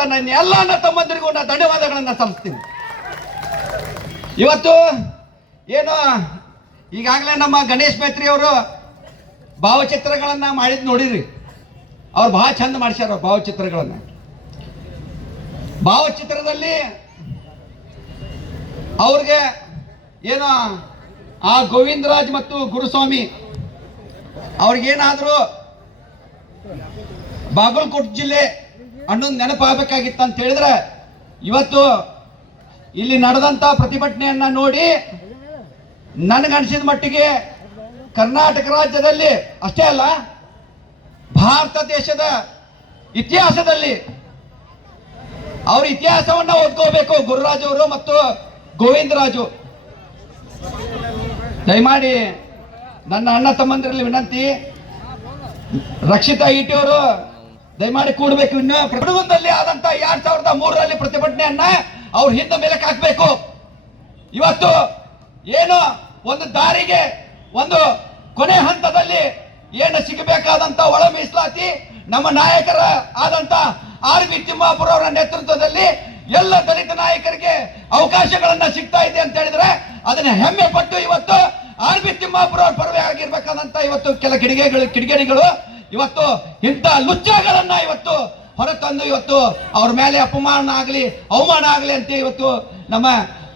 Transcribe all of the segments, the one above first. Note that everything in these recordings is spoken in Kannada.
ಬಂದಂತ ನನ್ನ ಎಲ್ಲ ಅಣ್ಣ ತಮ್ಮಂದರಿಗೂ ನಾನು ಧನ್ಯವಾದಗಳನ್ನು ಸಲ್ಲಿಸ್ತೀನಿ. ಇವತ್ತು ಏನು ಈಗಾಗಲೇ ನಮ್ಮ ಗಣೇಶ್ ಮೇತ್ರಿ ಅವರು ಭಾವಚಿತ್ರಗಳನ್ನ ಮಾಡಿದ್ ನೋಡಿದ್ರಿ. ಅವ್ರು ಬಹಳ ಚಂದ ಮಾಡಿಸ್ಯಾರ ಭಾವಚಿತ್ರಗಳನ್ನ. ಭಾವಚಿತ್ರದಲ್ಲಿ ಅವ್ರಿಗೆ ಏನು ಆ ಗೋವಿಂದರಾಜ್ ಮತ್ತು ಗುರುಸ್ವಾಮಿ ಅವ್ರಿಗೇನಾದರೂ ಬಾಗಲಕೋಟೆ ಜಿಲ್ಲೆ ಅನ್ನೊಂದು ನೆನಪಾಗಬೇಕಾಗಿತ್ತು ಅಂತ ಹೇಳಿದ್ರೆ, ಇವತ್ತು ಇಲ್ಲಿ ನಡೆದಂತ ಪ್ರತಿಭಟನೆಯನ್ನ ನೋಡಿ ನನಗನ್ಸಿದ ಮಟ್ಟಿಗೆ ಕರ್ನಾಟಕ ರಾಜ್ಯದಲ್ಲಿ ಅಷ್ಟೇ ಅಲ್ಲ, ಭಾರತ ದೇಶದ ಇತಿಹಾಸದಲ್ಲಿ ಅವ್ರ ಇತಿಹಾಸವನ್ನ ಓದ್ಕೋಬೇಕು ಗುರುರಾಜ್ ಅವರು ಮತ್ತು ಗೋವಿಂದರಾಜು. ದಯಮಾಡಿ ನನ್ನ ಅಣ್ಣ ತಮ್ಮಂದಿರಲ್ಲಿ ವಿನಂತಿ, ರಕ್ಷಿತಾ ಈಟಿ ಅವರು ದಯಮಾಡಿ ಕೂಡಬೇಕು. ಇನ್ನು ಪ್ರಕರಣದಲ್ಲಿ ಆದಂತ 2003ರಲ್ಲಿ ಪ್ರತಿಭಟನೆಯನ್ನ ಅವ್ರ ಹಿಂದೆ ಮೇಲಕ್ಕೆ ಹಾಕಬೇಕು. ಇವತ್ತು ಏನು ಒಂದು ದಾರಿಗೆ ಒಂದು ಕೊನೆ ಹಂತದಲ್ಲಿ ಏನು ಸಿಗಬೇಕಾದಂತ ಒಳ ಮೀಸಲಾತಿ ನಮ್ಮ ನಾಯಕರ ಆದಂತ RV ತಿಮ್ಮಾಪುರ ಅವರ ನೇತೃತ್ವದಲ್ಲಿ ಎಲ್ಲ ದಲಿತ ನಾಯಕರಿಗೆ ಅವಕಾಶಗಳನ್ನ ಸಿಗ್ತಾ ಇದೆ ಅಂತ ಹೇಳಿದ್ರೆ ಅದನ್ನ ಹೆಮ್ಮೆ ಪಟ್ಟು ಇವತ್ತು RV ತಿಮ್ಮಾಪುರ ಅವ್ರ ಪರವಾಗಿರ್ಬೇಕಾದಂತ ಇವತ್ತು ಕೆಲ ಕಿಡಿಗೇಡಿಗಳು ಇವತ್ತು ಇಂಥ ಲುಚ್ಚಗಳನ್ನ ಇವತ್ತು ಹೊರತಂದು ಇವತ್ತು ಅವ್ರ ಮೇಲೆ ಅವಮಾನ ಆಗಲಿ ಅಂತ ಇವತ್ತು ನಮ್ಮ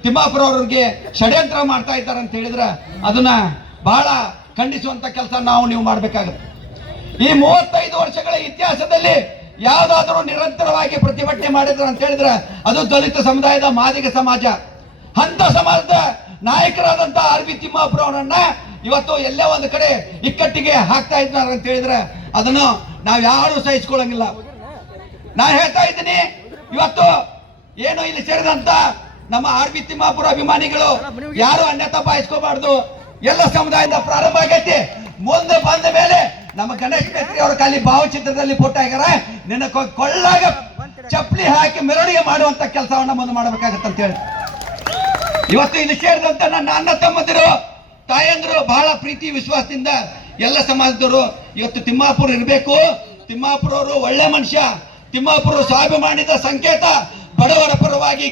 ತಿಮ್ಮಾಪುರ ಅವ್ರಿಗೆ ಷಡ್ಯಂತ್ರ ಮಾಡ್ತಾ ಇದ್ದಾರೆ ಅಂತ ಹೇಳಿದ್ರೆ ಅದನ್ನ ಬಹಳ ಖಂಡಿಸುವಂತ ಕೆಲಸ ನೀವು ಮಾಡಬೇಕಾಗುತ್ತೆ. ಈ 35 ವರ್ಷಗಳ ಇತಿಹಾಸದಲ್ಲಿ ಯಾವ್ದಾದ್ರೂ ನಿರಂತರವಾಗಿ ಪ್ರತಿಭಟನೆ ಮಾಡಿದ್ರು ಅಂತ ಹೇಳಿದ್ರೆ ಅದು ದಲಿತ ಸಮುದಾಯದ ಮಾದಿಗ ಸಮಾಜ. ಅಂತ ಸಮಾಜದ ನಾಯಕರಾದಂತ RV ತಿಮ್ಮಾಪುರ ಅವರನ್ನ ಇವತ್ತು ಎಲ್ಲೇ ಒಂದು ಕಡೆ ಇಕ್ಕಟ್ಟಿಗೆ ಹಾಕ್ತಾ ಇದ್ದಾರೆ ಅಂತ ಹೇಳಿದ್ರೆ ಅದನ್ನು ನಾವ್ ಯಾರು ಸಹಿಸ್ಕೊಳ್ಳಂಗಿಲ್ಲ. ನಾನು ಹೇಳ್ತಾ ಇದ್ದೀನಿ, ಇವತ್ತು ಏನು ಇಲ್ಲಿ ಸೇರಿದಂತ ನಮ್ಮ RV ತಿಮ್ಮಾಪುರ ಅಭಿಮಾನಿಗಳು ಯಾರು ಅನ್ಯತಾ ಬಾಯಿಸ್ಕೋಬಾರ್ದು. ಎಲ್ಲ ಸಮುದಾಯದ ಪ್ರಾರಂಭ ಆಗೈತಿ. ಮುಂದೆ ಬಂದ ಮೇಲೆ ನಮ್ಮ ಗಣೇಶ್ ಮೇತ್ರಿ ಅವರ ಖಾಲಿ ಭಾವಚಿತ್ರದಲ್ಲಿ ಫೋಟೋ ಹಾಕ್ಯಾರ, ನಿನ್ನ ಕೊಳ್ಳಾಗ ಚಪ್ಪಲಿ ಹಾಕಿ ಮೆರವಣಿಗೆ ಮಾಡುವಂತ ಕೆಲಸವನ್ನ ಮುಂದೆ ಮಾಡಬೇಕಾಗತ್ತೆ ಅಂತ ಹೇಳಿ ಇವತ್ತು ಇಲ್ಲಿ ಸೇರಿದಂತ ನನ್ನ ಅಣ್ಣ ತಮ್ಮಂದಿರು ತಾಯಂದ್ರು ಬಹಳ ಪ್ರೀತಿ ವಿಶ್ವಾಸದಿಂದ ಎಲ್ಲ ಸಮಾಜದವರು ಇವತ್ತು ತಿಮ್ಮಾಪುರ ಇರಬೇಕು. ತಿಮ್ಮಾಪುರ ಅವರು ಒಳ್ಳೆ ಮನುಷ್ಯ, ತಿಮ್ಮಾಪುರ ಸ್ವಾಭಿಮಾನದ ಸಂಕೇತ, ಬಡವರ ಪರವಾಗಿ